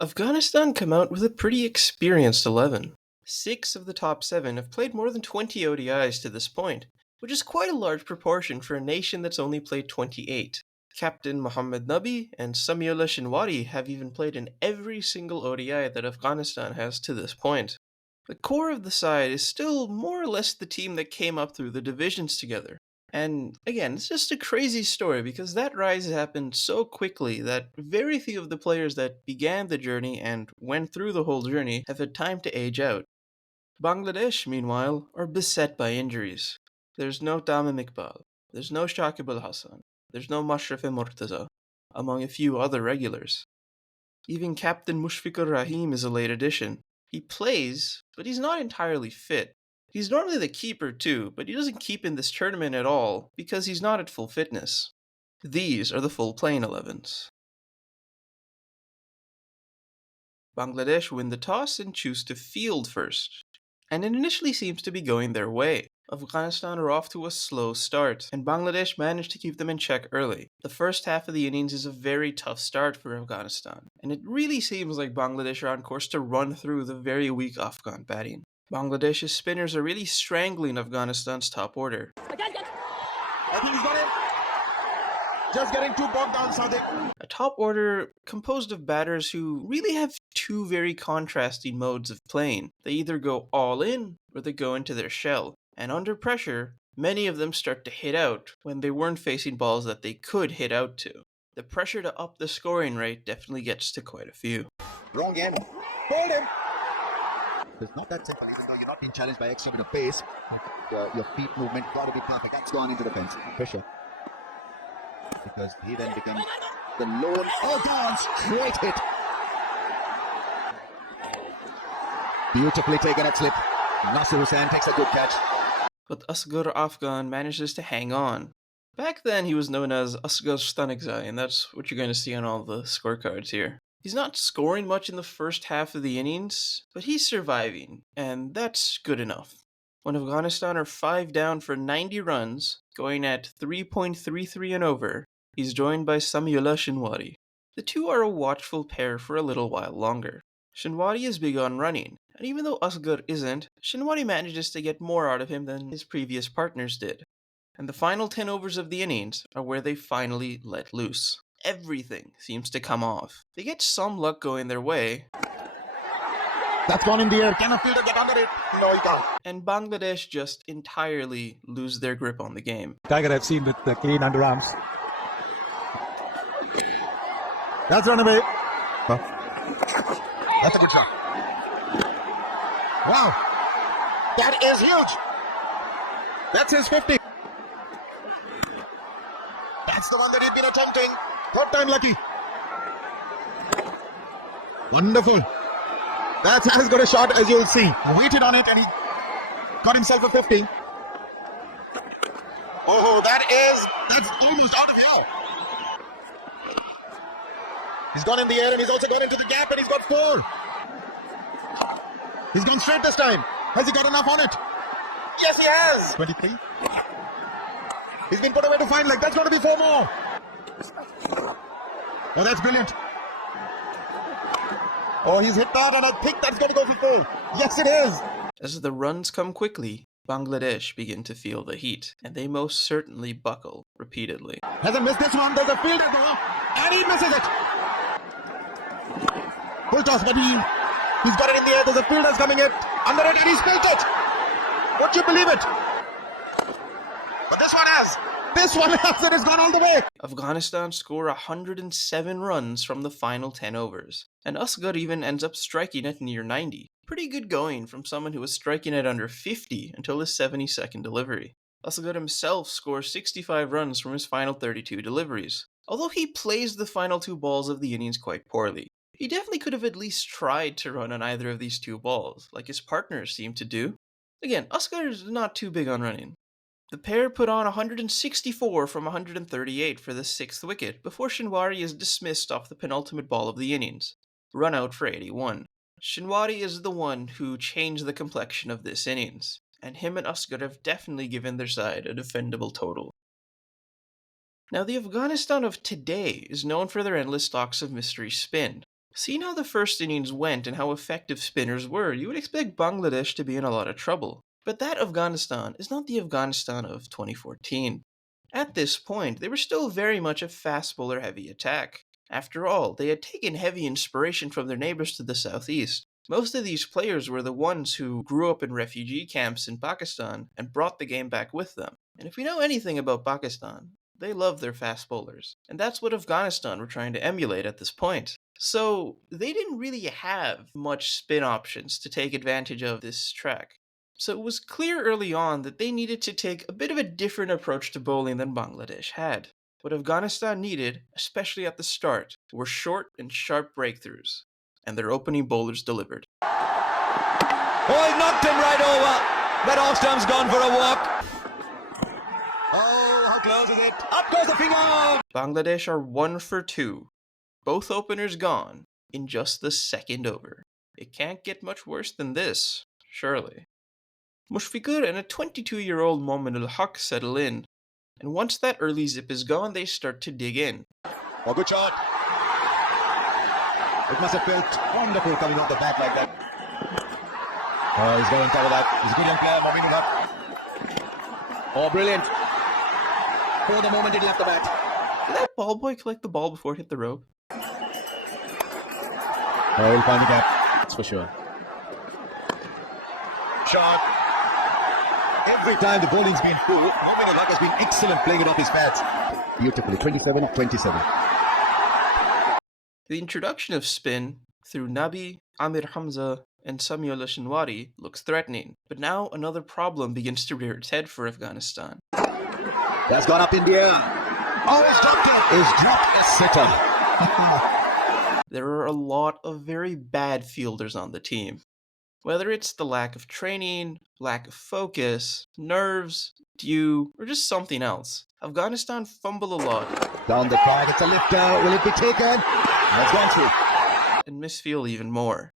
Afghanistan come out with a pretty experienced 11. Six of the top seven have played more than 20 ODIs to this point, which is quite a large proportion for a nation that's only played 28. Captain Mohammed Nabi and Samiullah Shinwari have even played in every single ODI that Afghanistan has to this point. The core of the side is still more or less the team that came up through the divisions together. And again, it's just a crazy story because that rise happened so quickly that very few of the players that began the journey and went through the whole journey have had time to age out. Bangladesh, meanwhile, are beset by injuries. There's no Tamim Iqbal, there's no Shakib al Hassan, there's no Mashraf Murtaza, among a few other regulars. Even Captain Mushfiqur Rahim is a late addition. He plays, but he's not entirely fit. He's normally the keeper too, but he doesn't keep in this tournament at all because he's not at full fitness. These are the full playing 11s. Bangladesh win the toss and choose to field first, and it initially seems to be going their way. Afghanistan are off to a slow start, and Bangladesh managed to keep them in check early. The first half of the innings is a very tough start for Afghanistan, and it really seems like Bangladesh are on course to run through the very weak Afghan batting. Bangladesh's spinners are really strangling Afghanistan's top order. I think he's got it. Just getting too bogged down, Sadiq. A top order composed of batters who really have two very contrasting modes of playing. They either go all in or they go into their shell. And under pressure, many of them start to hit out when they weren't facing balls that they could hit out to. The pressure to up the scoring rate definitely gets to quite a few. Wrong end. Hold him. It's not that simple. You're not being challenged by extra bit of pace. Your feet movement got to be perfect. That's gone into the fence. Pressure. Because he then becomes the lone. Oh, down! Straight hit. Beautifully taken at slip. Nasir Hussain takes a good catch. But Asghar Afghan manages to hang on. Back then he was known as Asghar Stanigzai, and that's what you're going to see on all the scorecards here. He's not scoring much in the first half of the innings, but he's surviving, and that's good enough. When Afghanistan are 5 down for 90 runs, going at 3.33 and over, he's joined by Samiullah Shinwari. The two are a watchful pair for a little while longer. Shinwari is big on running, and even though Asghar isn't, Shinwari manages to get more out of him than his previous partners did. And the final 10 overs of the innings are where they finally let loose. Everything seems to come off. They get some luck going their way. That's gone in the air. Can a fielder get under it? No, he can't. And Bangladesh just entirely lose their grip on the game. Tiger I've seen with the clean underarms. That's run away. Huh? That's a good shot. Wow. That is huge. That's his 50. That's the one that he'd been attempting. Third time lucky. Wonderful. That's as good a shot as you'll see. Waited on it and he got himself a 50. Oh, that's almost out of here. He's gone in the air and he's also gone into the gap and he's got 4. He's gone straight this time. Has he got enough on it? Yes, he has. 23. He's been put away to fine leg. That's going to be 4 more. Oh, that's brilliant. Oh, he's hit that and I think that's going to go for 4. Yes, it is. As the runs come quickly, Bangladesh begin to feel the heat, and they most certainly buckle repeatedly. Hasn't missed this one. There's a fielder now, and he misses it. Full toss, but he's got it in the air. There's a fielder's coming in under it, and he's filled it. Would you believe it? But this one has. This one has. It has gone all the way. Afghanistan score 107 runs from the final 10 overs, and Asghar even ends up striking at near 90. Pretty good going from someone who was striking at under 50 until his 72nd delivery. Asghar himself scores 65 runs from his final 32 deliveries. Although he plays the final 2 balls of the innings quite poorly, he definitely could have at least tried to run on either of these 2 balls, like his partners seem to do. Again, Asghar is not too big on running. The pair put on 164 from 138 for the 6th wicket before Shinwari is dismissed off the penultimate ball of the innings, run out for 81. Shinwari is the one who changed the complexion of this innings, and him and Asghar have definitely given their side a defendable total. Now, the Afghanistan of today is known for their endless stocks of mystery spin, Seeing how the first innings went and how effective spinners were, you would expect Bangladesh to be in a lot of trouble. But that Afghanistan is not the Afghanistan of 2014. At this point, they were still very much a fast bowler heavy attack. After all, they had taken heavy inspiration from their neighbors to the southeast. Most of these players were the ones who grew up in refugee camps in Pakistan and brought the game back with them. And if we know anything about Pakistan, they love their fast bowlers. And that's what Afghanistan were trying to emulate at this point. So they didn't really have much spin options to take advantage of this track. So it was clear early on that they needed to take a bit of a different approach to bowling than Bangladesh had. What Afghanistan needed, especially at the start, were short and sharp breakthroughs. And their opening bowlers delivered. Oh, he knocked him right over. That off stump's gone for a walk. Oh, how close is it? Up goes the finger. Bangladesh are 1 for 2. Both openers gone in just the second over. It can't get much worse than this, surely. Mushfiqur and a 22-year-old Momin al-Haq settle in, and once that early zip is gone, they start to dig in. Oh, good shot. It must have felt wonderful coming off the bat like that. Oh, he's going to cover that. He's a good young player, Momin al-Haq. Oh, brilliant. For the moment, he left the bat. Did that ball boy collect the ball before it hit the rope? Oh, he'll find the gap. That's for sure. Shot. Every time the bowling's been full, Momin al-Haq has been excellent playing it off his pads. Beautifully. 27 of 27. The introduction of spin through Nabi, Amir Hamza, and Samiullah Shinwari looks threatening, but now another problem begins to rear its head for Afghanistan. That's gone up in the air. Oh, he's dropped it. He's dropped a sitter. There are a lot of very bad fielders on the team. Whether it's the lack of training, lack of focus, nerves, dew, or just something else, Afghanistan fumble a lot. Down the card, it's a lifter. Will it be taken? That's gone through. And misfield even more.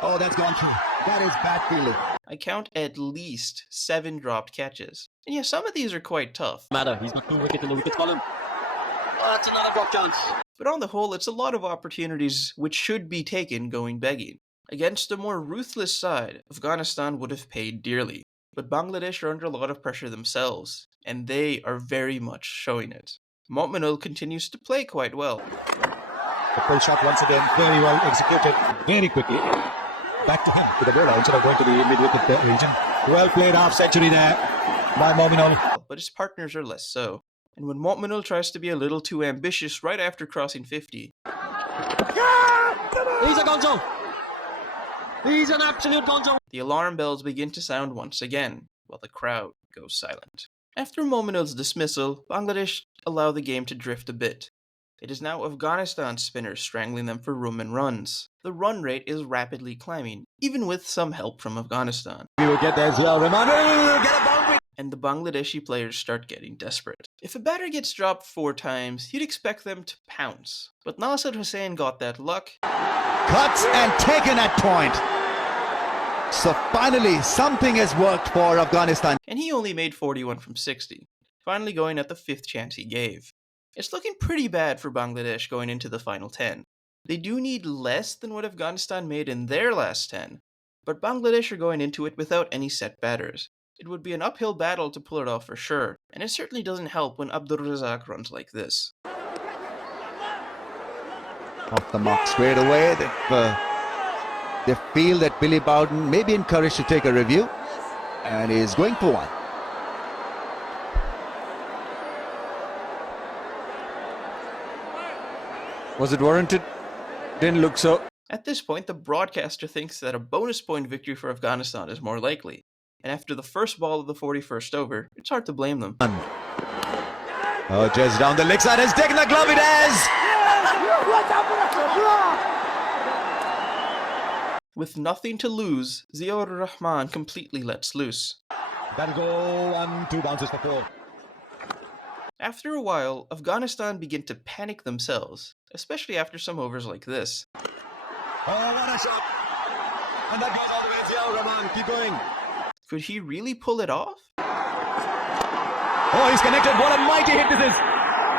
Oh, that's gone through. That is bad feeling. I count at least 7 dropped catches. And yeah, some of these are quite tough. He's got 2 wickets in the wicket column. Oh, that's another drop chance. But on the whole, it's a lot of opportunities which should be taken going begging. Against a more ruthless side, Afghanistan would have paid dearly. But Bangladesh are under a lot of pressure themselves, and they are very much showing it. Mo'minul continues to play quite well. The pull shot once again, very well executed, very quickly. Back to him, to the bowler, instead of going to the mid-wicket region. Well played, half century there by Mo'minul. But his partners are less so. And when Mo'minul tries to be a little too ambitious right after crossing 50... He's a gonzo! He's an absolute gonzo! The alarm bells begin to sound once again, while the crowd goes silent. After Mo'minul's dismissal, Bangladesh allow the game to drift a bit. It is now Afghanistan spinners strangling them for room and runs. The run rate is rapidly climbing, even with some help from Afghanistan. We will get there as well. Reminder, get a boundary! And the Bangladeshi players start getting desperate. If a batter gets dropped 4 times, you'd expect them to pounce. But Nasser Hussain got that luck. Cuts and taken at point. So finally, something has worked for Afghanistan. And he only made 41 from 60, finally going at the 5th chance he gave. It's looking pretty bad for Bangladesh going into the final 10. They do need less than what Afghanistan made in their last 10, but Bangladesh are going into it without any set batters. It would be an uphill battle to pull it off for sure, and it certainly doesn't help when Abdur Razak runs like this. Off the mark straight away. They feel that Billy Bowden may be encouraged to take a review, and is going for one. Was it warranted? Didn't look so. At this point, the broadcaster thinks that a bonus point victory for Afghanistan is more likely, and after the first ball of the 41st over, it's hard to blame them. Oh, just down the leg side, has taken the glove, it has! With nothing to lose, Ziaur Rahman completely lets loose. That'll go 1, 2 bounces for 4. After a while, Afghanistan begin to panic themselves, especially after some overs like this. Oh, what a shot! And that goes all the way, Ziaur Rahman, keep going. Could he really pull it off? Oh, he's connected, what a mighty hit this is!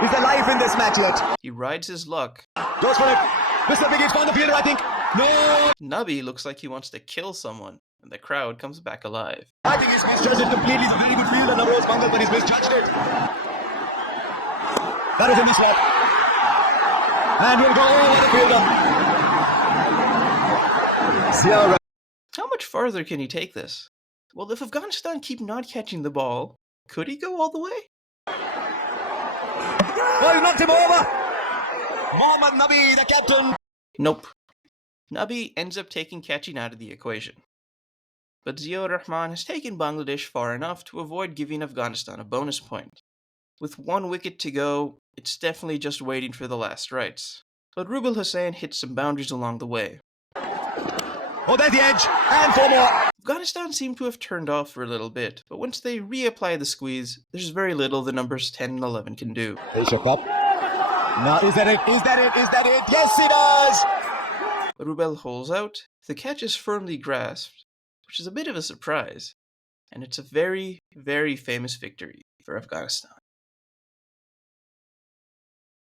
He's alive in this match yet. He rides his luck. Goes for it. Mr. Biggie found the fielder, I think. No! Nubby looks like he wants to kill someone, and the crowd comes back alive. I think he's misjudged it completely. He's a very good fielder, Navroz Mangal, but he's misjudged it. That is a mislap. And he'll go over the fielder. Zia. How much farther can he take this? Well, if Afghanistan keep not catching the ball, could he go all the way? Oh, he knocked him over. Mohammad Nabi, the captain. Nope. Nabi ends up taking catching out of the equation. But Ziaur Rahman has taken Bangladesh far enough to avoid giving Afghanistan a bonus point. With 1 wicket to go, it's definitely just waiting for the last rights. But Rubel Hussain hits some boundaries along the way. Oh, there's the edge. And 4 more. Afghanistan seem to have turned off for a little bit, but once they reapply the squeeze, there's very little the numbers 10 and 11 can do. Asia Cup. Now, is that it? Is that it? Is that it? Yes, it does! Rubel holds out, the catch is firmly grasped, which is a bit of a surprise, and it's a very, very famous victory for Afghanistan.